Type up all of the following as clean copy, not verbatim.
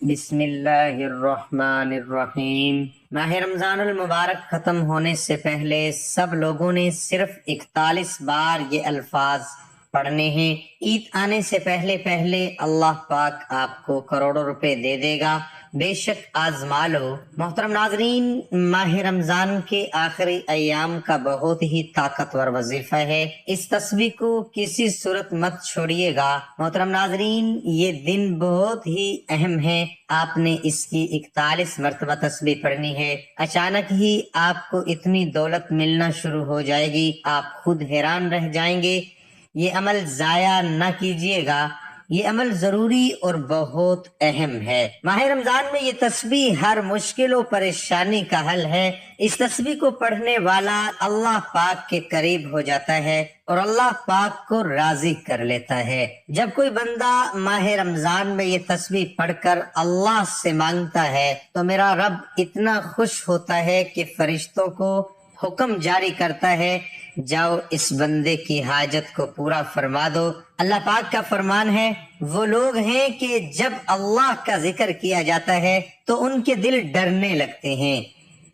بسم اللہ الرحمن الرحیم۔ ماہ رمضان المبارک ختم ہونے سے پہلے سب لوگوں نے صرف 41 بار یہ الفاظ پڑھنے ہیں۔ عید آنے سے پہلے پہلے اللہ پاک آپ کو کروڑوں روپے دے دے گا، بے شک آزما لو۔ محترم ناظرین، ماہ رمضان کے آخری ایام کا بہت ہی طاقتور وظیفہ ہے، اس تسبیح کو کسی صورت مت چھوڑیے گا۔ محترم ناظرین، یہ دن بہت ہی اہم ہے، آپ نے اس کی 41 مرتبہ تسبیح پڑھنی ہے۔ اچانک ہی آپ کو اتنی دولت ملنا شروع ہو جائے گی، آپ خود حیران رہ جائیں گے۔ یہ عمل ضائع نہ کیجیے گا، یہ عمل ضروری اور بہت اہم ہے۔ ماہ رمضان میں یہ تسبیح ہر مشکل و پریشانی کا حل ہے۔ اس تسبیح کو پڑھنے والا اللہ پاک کے قریب ہو جاتا ہے اور اللہ پاک کو راضی کر لیتا ہے۔ جب کوئی بندہ ماہ رمضان میں یہ تسبیح پڑھ کر اللہ سے مانگتا ہے تو میرا رب اتنا خوش ہوتا ہے کہ فرشتوں کو حکم جاری کرتا ہے، جاؤ اس بندے کی حاجت کو پورا فرما دو۔ اللہ پاک کا فرمان ہے، وہ لوگ ہیں کہ جب اللہ کا ذکر کیا جاتا ہے تو ان کے دل ڈرنے لگتے ہیں،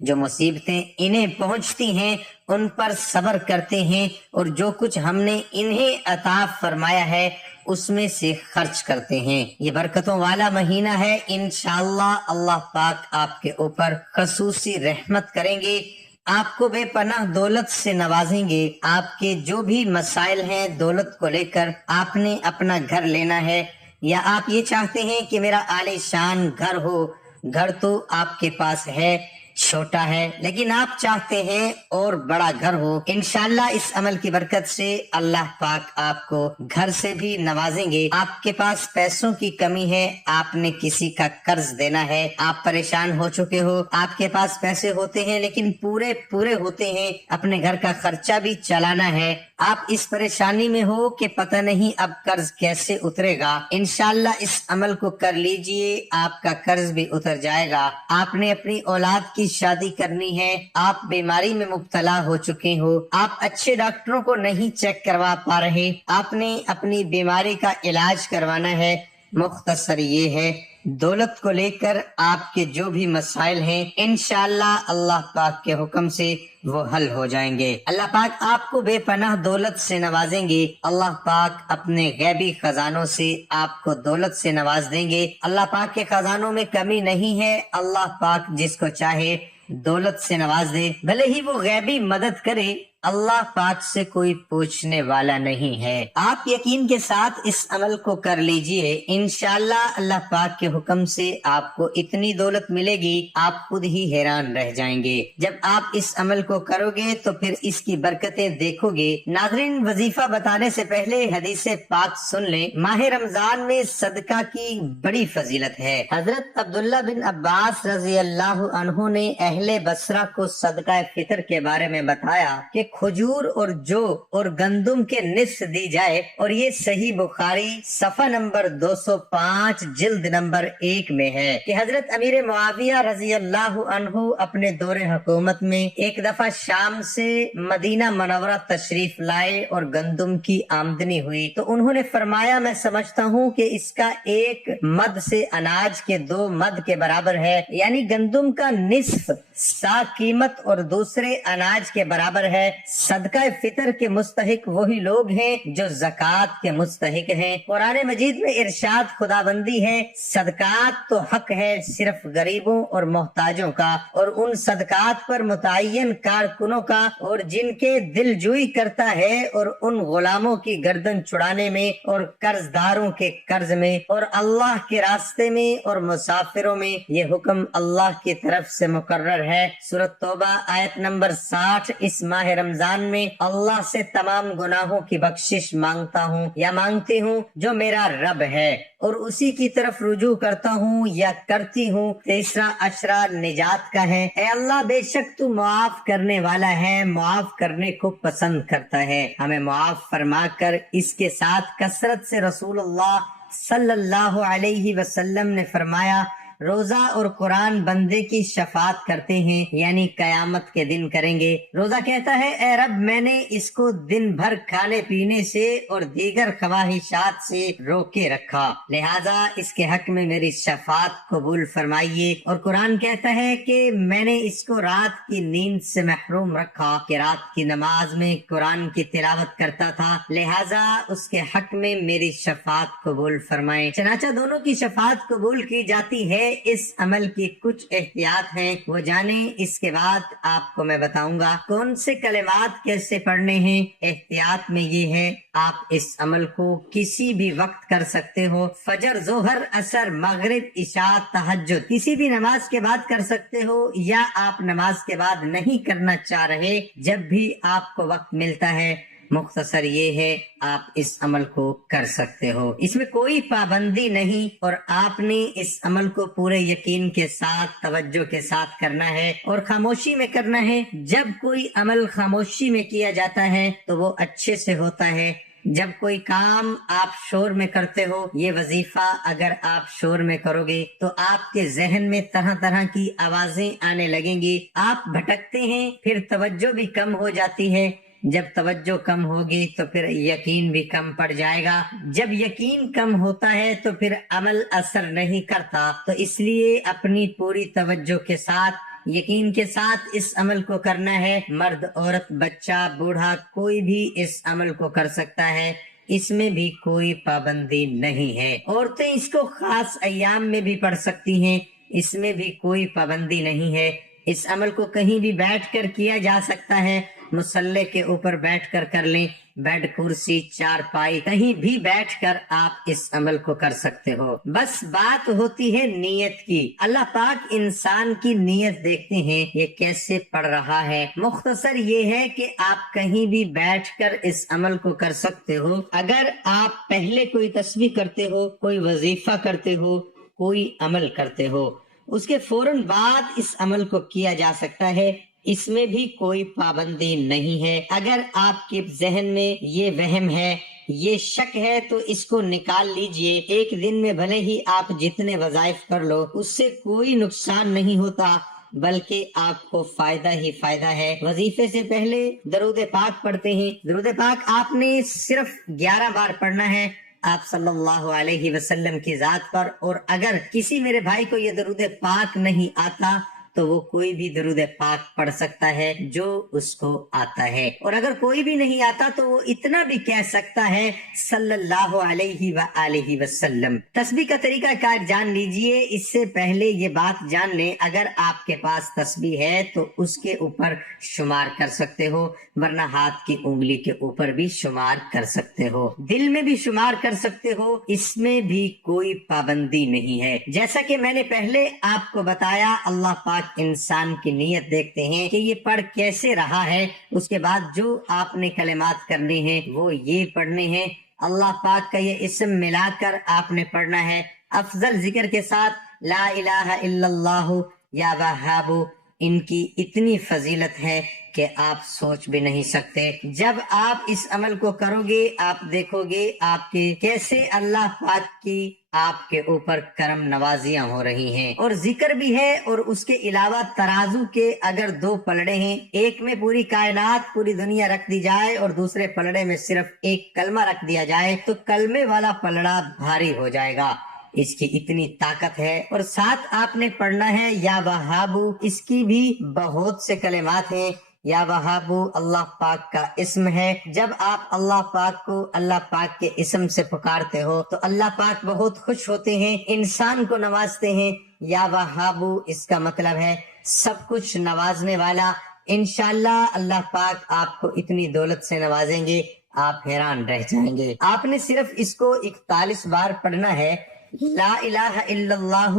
جو مصیبتیں انہیں پہنچتی ہیں ان پر صبر کرتے ہیں اور جو کچھ ہم نے انہیں عطا فرمایا ہے اس میں سے خرچ کرتے ہیں۔ یہ برکتوں والا مہینہ ہے، انشاءاللہ اللہ پاک آپ کے اوپر خصوصی رحمت کریں گے، آپ کو بے پناہ دولت سے نوازیں گے۔ آپ کے جو بھی مسائل ہیں دولت کو لے کر، آپ نے اپنا گھر لینا ہے یا آپ یہ چاہتے ہیں کہ میرا عالی شان گھر ہو، گھر تو آپ کے پاس ہے، چھوٹا ہے، لیکن آپ چاہتے ہیں اور بڑا گھر ہو، انشاءاللہ اس عمل کی برکت سے اللہ پاک آپ کو گھر سے بھی نوازیں گے۔ آپ کے پاس پیسوں کی کمی ہے، آپ نے کسی کا قرض دینا ہے، آپ پریشان ہو چکے ہو، آپ کے پاس پیسے ہوتے ہیں لیکن پورے ہوتے ہیں، اپنے گھر کا خرچہ بھی چلانا ہے، آپ اس پریشانی میں ہو کہ پتہ نہیں اب قرض کیسے اترے گا، انشاءاللہ اس عمل کو کر لیجئے، آپ کا قرض بھی اتر جائے گا۔ آپ نے اپنی اولاد کی شادی کرنی ہے، آپ بیماری میں مبتلا ہو چکے ہو، آپ اچھے ڈاکٹروں کو نہیں چیک کروا پا رہے، آپ نے اپنی بیماری کا علاج کروانا ہے، مختصر یہ ہے، دولت کو لے کر آپ کے جو بھی مسائل ہیں انشاءاللہ اللہ پاک کے حکم سے وہ حل ہو جائیں گے۔ اللہ پاک آپ کو بے پناہ دولت سے نوازیں گے، اللہ پاک اپنے غیبی خزانوں سے آپ کو دولت سے نواز دیں گے۔ اللہ پاک کے خزانوں میں کمی نہیں ہے، اللہ پاک جس کو چاہے دولت سے نواز دے، بھلے ہی وہ غیبی مدد کرے، اللہ پاک سے کوئی پوچھنے والا نہیں ہے۔ آپ یقین کے ساتھ اس عمل کو کر لیجئے، انشاءاللہ اللہ پاک کے حکم سے آپ کو اتنی دولت ملے گی، آپ خود ہی حیران رہ جائیں گے۔ جب آپ اس عمل کو کرو گے تو پھر اس کی برکتیں دیکھو گے۔ ناظرین، وظیفہ بتانے سے پہلے حدیث پاک سن لیں۔ ماہ رمضان میں صدقہ کی بڑی فضیلت ہے۔ حضرت عبداللہ بن عباس رضی اللہ عنہ نے اہل بصرہ کو صدقہ فطر کے بارے میں بتایا کہ کھجور اور جو اور گندم کے نصف دی جائے، اور یہ صحیح بخاری صفحہ نمبر 205 جلد نمبر 1 میں ہے کہ حضرت امیر معاویہ رضی اللہ عنہ اپنے دور حکومت میں ایک دفعہ شام سے مدینہ منورہ تشریف لائے اور گندم کی آمدنی ہوئی تو انہوں نے فرمایا، میں سمجھتا ہوں کہ اس کا ایک مد سے اناج کے 2 مد کے برابر ہے، یعنی گندم کا نصف سا قیمت اور دوسرے اناج کے برابر ہے۔ صدقہ فطر کے مستحق وہی لوگ ہیں جو زکوٰۃ کے مستحق ہیں۔ قرآن مجید میں ارشاد خداوندی ہے، صدقات تو حق ہے صرف غریبوں اور محتاجوں کا، اور ان صدقات پر متعین کارکنوں کا، اور جن کے دل جوئی کرتا ہے، اور ان غلاموں کی گردن چھڑانے میں، اور قرض داروں کے قرض میں، اور اللہ کے راستے میں، اور مسافروں میں۔ یہ حکم اللہ کی طرف سے مقرر ہے۔ سورۃ توبہ آیت نمبر 60۔ اس ماہ رمضان میں اللہ سے تمام گناہوں کی بخشش مانگتا ہوں یا مانگتی ہوں جو میرا رب ہے، اور اسی کی طرف رجوع کرتا ہوں یا کرتی ہوں۔ تیسرا اشرا نجات کا ہے۔ اے اللہ، بے شک تو معاف کرنے والا ہے، معاف کرنے کو پسند کرتا ہے، ہمیں معاف فرما کر۔ اس کے ساتھ کثرت سے رسول اللہ صلی اللہ علیہ وسلم نے فرمایا، روزہ اور قرآن بندے کی شفاعت کرتے ہیں، یعنی قیامت کے دن کریں گے۔ روزہ کہتا ہے اے رب میں نے اس کو دن بھر کھانے پینے سے اور دیگر خواہشات سے روکے رکھا، لہذا اس کے حق میں میری شفاعت قبول فرمائیے۔ اور قرآن کہتا ہے کہ میں نے اس کو رات کی نیند سے محروم رکھا کہ رات کی نماز میں قرآن کی تلاوت کرتا تھا، لہذا اس کے حق میں میری شفاعت قبول فرمائیں۔ چنانچہ دونوں کی شفاعت قبول کی جاتی ہے۔ اس عمل کی کچھ احتیاط ہیں، وہ جانیں اس کے بعد آپ کو میں بتاؤں گا کون سے کلمات کیسے پڑھنے ہیں۔ احتیاط میں یہ ہے آپ اس عمل کو کسی بھی وقت کر سکتے ہو، فجر، ظہر، عصر، مغرب، عشاء، تہجد، کسی بھی نماز کے بعد کر سکتے ہو، یا آپ نماز کے بعد نہیں کرنا چاہ رہے، جب بھی آپ کو وقت ملتا ہے۔ مختصر یہ ہے آپ اس عمل کو کر سکتے ہو، اس میں کوئی پابندی نہیں، اور آپ نے اس عمل کو پورے یقین کے ساتھ، توجہ کے ساتھ کرنا ہے اور خاموشی میں کرنا ہے۔ جب کوئی عمل خاموشی میں کیا جاتا ہے تو وہ اچھے سے ہوتا ہے، جب کوئی کام آپ شور میں کرتے ہو، یہ وظیفہ اگر آپ شور میں کرو گے تو آپ کے ذہن میں طرح طرح کی آوازیں آنے لگیں گی، آپ بھٹکتے ہیں، پھر توجہ بھی کم ہو جاتی ہے، جب توجہ کم ہوگی تو پھر یقین بھی کم پڑ جائے گا، جب یقین کم ہوتا ہے تو پھر عمل اثر نہیں کرتا۔ تو اس لیے اپنی پوری توجہ کے ساتھ، یقین کے ساتھ اس عمل کو کرنا ہے۔ مرد، عورت، بچہ، بوڑھا، کوئی بھی اس عمل کو کر سکتا ہے، اس میں بھی کوئی پابندی نہیں ہے۔ عورتیں اس کو خاص ایام میں بھی پڑھ سکتی ہیں، اس میں بھی کوئی پابندی نہیں ہے۔ اس عمل کو کہیں بھی بیٹھ کر کیا جا سکتا ہے، مصلی کے اوپر بیٹھ کر کر لیں، بیڈ، کرسی، چارپائی، کہیں بھی بیٹھ کر آپ اس عمل کو کر سکتے ہو۔ بس بات ہوتی ہے نیت کی۔ اللہ پاک انسان کی نیت دیکھتے ہیں یہ کیسے پڑھ رہا ہے۔ مختصر یہ ہے کہ آپ کہیں بھی بیٹھ کر اس عمل کو کر سکتے ہو۔ اگر آپ پہلے کوئی تسبیح کرتے ہو، کوئی وظیفہ کرتے ہو، کوئی عمل کرتے ہو، اس کے فوراً بعد اس عمل کو کیا جا سکتا ہے، اس میں بھی کوئی پابندی نہیں ہے۔ اگر آپ کے ذہن میں یہ وہم ہے، یہ شک ہے، تو اس کو نکال لیجئے۔ ایک دن میں بھلے ہی آپ جتنے وظائف کر لو، اس سے کوئی نقصان نہیں ہوتا، بلکہ آپ کو فائدہ ہی فائدہ ہے۔ وظیفے سے پہلے درود پاک پڑھتے ہیں، درود پاک آپ نے صرف 11 بار پڑھنا ہے آپ صلی اللہ علیہ وسلم کی ذات پر، اور اگر کسی میرے بھائی کو یہ درود پاک نہیں آتا تو وہ کوئی بھی درود پاک پڑھ سکتا ہے جو اس کو آتا ہے، اور اگر کوئی بھی نہیں آتا تو وہ اتنا بھی کہہ سکتا ہے صلی اللہ علیہ وآلہ وسلم۔ تسبیح کا طریقہ کار جان لیجئے۔ اس سے پہلے یہ بات جان لیں، اگر آپ کے پاس تسبیح ہے تو اس کے اوپر شمار کر سکتے ہو، ورنہ ہاتھ کی انگلی کے اوپر بھی شمار کر سکتے ہو، دل میں بھی شمار کر سکتے ہو، اس میں بھی کوئی پابندی نہیں ہے۔ جیسا کہ میں نے پہلے آپ کو بتایا، اللہ پاک انسان کی نیت دیکھتے ہیں کہ یہ پڑھ کیسے رہا ہے، اس کے بعد جو آپ نے کلمات کرنے ہیں وہ یہ پڑھنے ہیں۔ اللہ پاک کا یہ اسم ملا کر آپ نے پڑھنا ہے، افضل ذکر کے ساتھ لا الہ الا اللہ یا وہاب۔ ان کی اتنی فضیلت ہے کہ آپ سوچ بھی نہیں سکتے۔ جب آپ اس عمل کو کرو گے، آپ دیکھو گے آپ کے کیسے اللہ پاک کی آپ کے اوپر کرم نوازیاں ہو رہی ہیں، اور ذکر بھی ہے، اور اس کے علاوہ ترازو کے اگر 2 پلڑے ہیں، ایک میں پوری کائنات، پوری دنیا رکھ دی جائے اور دوسرے پلڑے میں صرف ایک کلمہ رکھ دیا جائے تو کلمے والا پلڑا بھاری ہو جائے گا، اس کی اتنی طاقت ہے۔ اور ساتھ آپ نے پڑھنا ہے یا وہابو، اس کی بھی بہت سے کلمات ہیں۔ یا وہابو اللہ پاک کا اسم ہے۔ جب آپ اللہ پاک کو اللہ پاک کے اسم سے پکارتے ہو تو اللہ پاک بہت خوش ہوتے ہیں، انسان کو نوازتے ہیں۔ یا وہابو اس کا مطلب ہے سب کچھ نوازنے والا۔ انشاءاللہ اللہ پاک آپ کو اتنی دولت سے نوازیں گے، آپ حیران رہ جائیں گے۔ آپ نے صرف اس کو 41 بار پڑھنا ہے۔ لا الہ الا اللہ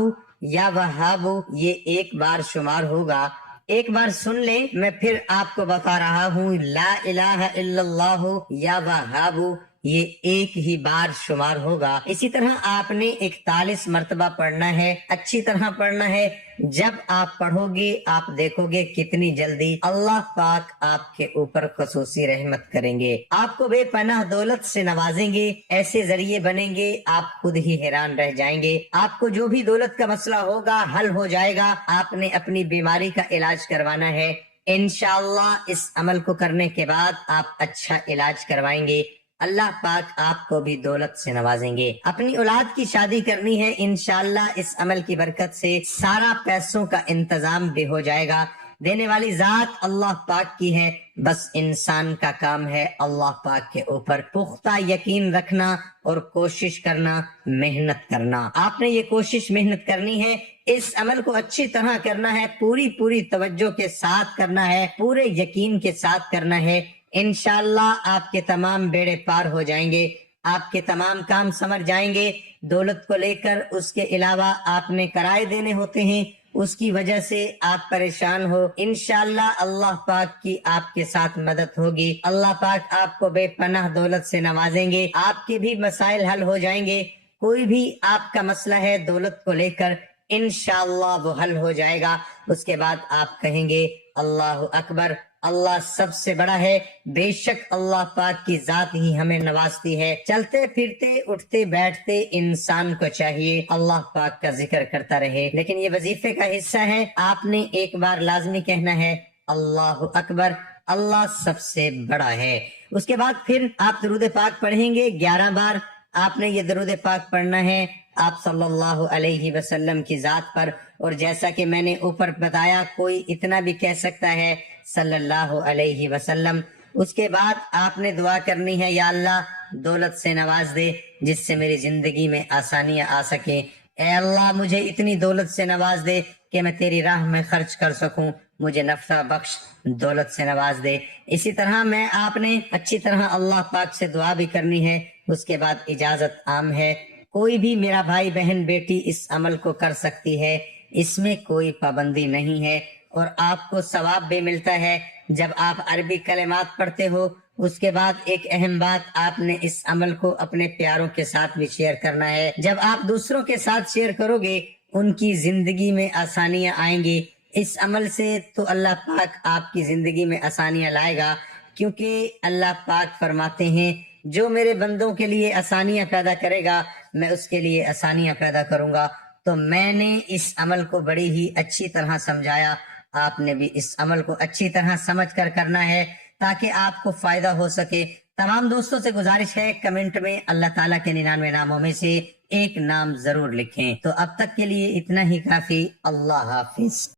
یا وہاب، یہ 1 بار شمار ہوگا۔ ایک بار سن لیں، میں پھر آپ کو بتا رہا ہوں۔ لا الہ الا اللہ یا وہاب، یہ ایک ہی بار شمار ہوگا۔ اسی طرح آپ نے 41 مرتبہ پڑھنا ہے، اچھی طرح پڑھنا ہے۔ جب آپ پڑھو گے آپ دیکھو گے کتنی جلدی اللہ پاک آپ کے اوپر خصوصی رحمت کریں گے، آپ کو بے پناہ دولت سے نوازیں گے، ایسے ذریعے بنیں گے آپ خود ہی حیران رہ جائیں گے۔ آپ کو جو بھی دولت کا مسئلہ ہوگا حل ہو جائے گا۔ آپ نے اپنی بیماری کا علاج کروانا ہے، انشاءاللہ اس عمل کو کرنے کے بعد آپ اچھا علاج کروائیں گے، اللہ پاک آپ کو بھی دولت سے نوازیں گے۔ اپنی اولاد کی شادی کرنی ہے، انشاءاللہ اس عمل کی برکت سے سارا پیسوں کا انتظام بھی ہو جائے گا۔ دینے والی ذات اللہ پاک کی ہے، بس انسان کا کام ہے اللہ پاک کے اوپر پختہ یقین رکھنا اور کوشش کرنا، محنت کرنا۔ آپ نے یہ کوشش محنت کرنی ہے، اس عمل کو اچھی طرح کرنا ہے، پوری توجہ کے ساتھ کرنا ہے، پورے یقین کے ساتھ کرنا ہے۔ انشاءاللہ آپ کے تمام بیڑے پار ہو جائیں گے، آپ کے تمام کام سمر جائیں گے۔ دولت کو لے کر اس کے علاوہ آپ نے کرائے دینے ہوتے ہیں، اس کی وجہ سے آپ پریشان ہو، انشاءاللہ اللہ پاک کی آپ کے ساتھ مدد ہوگی، اللہ پاک آپ کو بے پناہ دولت سے نوازیں گے، آپ کے بھی مسائل حل ہو جائیں گے۔ کوئی بھی آپ کا مسئلہ ہے دولت کو لے کر انشاءاللہ وہ حل ہو جائے گا۔ اس کے بعد آپ کہیں گے اللہ اکبر، اللہ سب سے بڑا ہے، بے شک اللہ پاک کی ذات ہی ہمیں نوازتی ہے۔ چلتے پھرتے اٹھتے بیٹھتے انسان کو چاہیے اللہ پاک کا ذکر کرتا رہے، لیکن یہ وظیفے کا حصہ ہے، آپ نے ایک بار لازمی کہنا ہے اللہ اکبر، اللہ سب سے بڑا ہے۔ اس کے بعد پھر آپ درود پاک پڑھیں گے 11 بار۔ آپ نے یہ درود پاک پڑھنا ہے آپ صلی اللہ علیہ وسلم کی ذات پر، اور جیسا کہ میں نے اوپر بتایا کوئی اتنا بھی کہہ سکتا ہے صلی اللہ علیہ وسلم۔ اس کے بعد آپ نے دعا کرنی ہے یا اللہ دولت سے نواز دے جس سے میری زندگی میں آسانیاں آ سکیں، اے اللہ مجھے اتنی دولت سے نواز دے کہ میں تیری راہ میں خرچ کر سکوں، مجھے نفع بخش دولت سے نواز دے۔ اسی طرح میں آپ نے اچھی طرح اللہ پاک سے دعا بھی کرنی ہے۔ اس کے بعد اجازت عام ہے، کوئی بھی میرا بھائی بہن بیٹی اس عمل کو کر سکتی ہے، اس میں کوئی پابندی نہیں ہے، اور آپ کو ثواب بھی ملتا ہے جب آپ عربی کلمات پڑھتے ہو۔ اس کے بعد ایک اہم بات، آپ نے اس عمل کو اپنے پیاروں کے ساتھ بھی شیئر کرنا ہے۔ جب آپ دوسروں کے ساتھ شیئر کرو گے ان کی زندگی میں آسانیاں آئیں گی، اس عمل سے تو اللہ پاک آپ کی زندگی میں آسانیاں لائے گا، کیونکہ اللہ پاک فرماتے ہیں جو میرے بندوں کے لیے آسانیاں پیدا کرے گا میں اس کے لیے آسانیاں پیدا کروں گا۔ تو میں نے اس عمل کو بڑی ہی اچھی طرح سمجھایا، آپ نے بھی اس عمل کو اچھی طرح سمجھ کر کرنا ہے تاکہ آپ کو فائدہ ہو سکے۔ تمام دوستوں سے گزارش ہے کمنٹ میں اللہ تعالیٰ کے 99 ناموں میں سے ایک نام ضرور لکھیں۔ تو اب تک کے لیے اتنا ہی کافی، اللہ حافظ۔